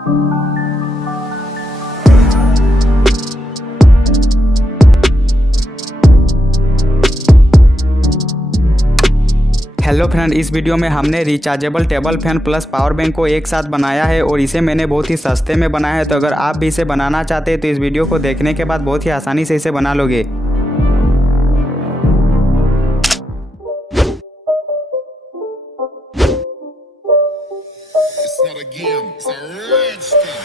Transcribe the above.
Hello friend, इस वीडियो में हमने rechargeable table fan plus power bank को एक साथ बनाया है और इसे मैंने बहुत ही सस्ते में बनाया है। तो अगर आप भी इसे बनाना चाहते हैं तो इस वीडियो को देखने के बाद बहुत ही आसानी से इसे बना लोगे। It's not a game, it's a rich thing.